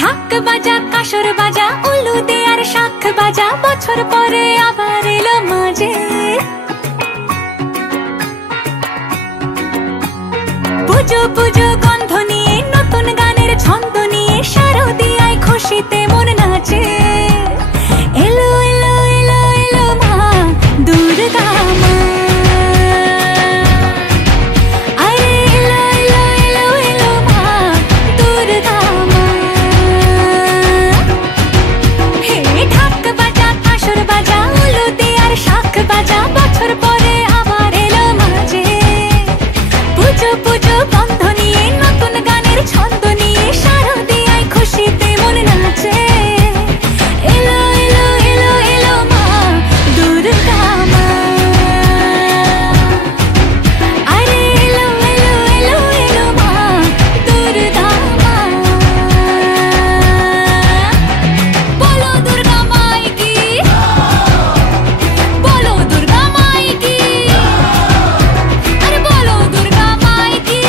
ঢাক বাজা কাসর বাজা উলু দে আর শাখ বাজা, বছর পরে আবার এলো মাঝে। পুজো পুজো গন্ধ নিয়ে নতুন গানের ছন্দ নিয়ে শারদিয়ায় খুশিতে মন নাচে। এলো এলো এলো এলো মা দুর্গা মা, আরে এলো এলো এলো এলো মা দুর্গা মা। হে ঢাক বাজা কাসর বাজা উলু দে আর শাখ বাজা, বছর পরে আবার এলো মাঝে। পুজো পুজো গন্ধ নিয়ে নতুন গানের ছন্দ নিয়ে শারদিয়ায় খুশিতে মন নাচে। এলো এলো এলো এলো মা দুর্গা মা, আরে এলো এলো এলো এলো মা দুর্গা মা। বলো দুর্গা মাই কি, বলো দুর্গা মাই কি, আরে বলো দুর্গা মাই কি।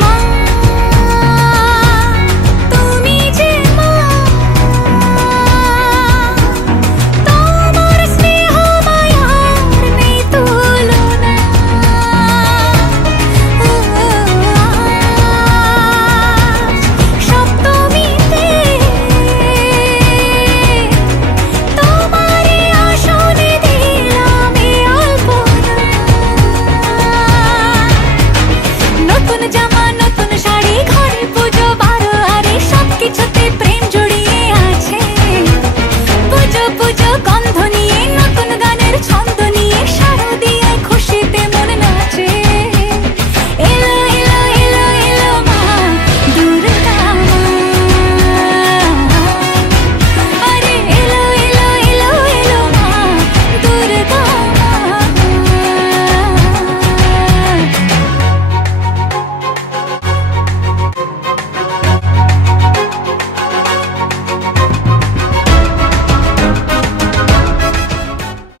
মা তুমি যে মা, তোমার স্নেহ মায়ার নেই তুলনা। সপ্তমীতে তোমারই আসনে দিলাম এই আলপনা। নতুন জামা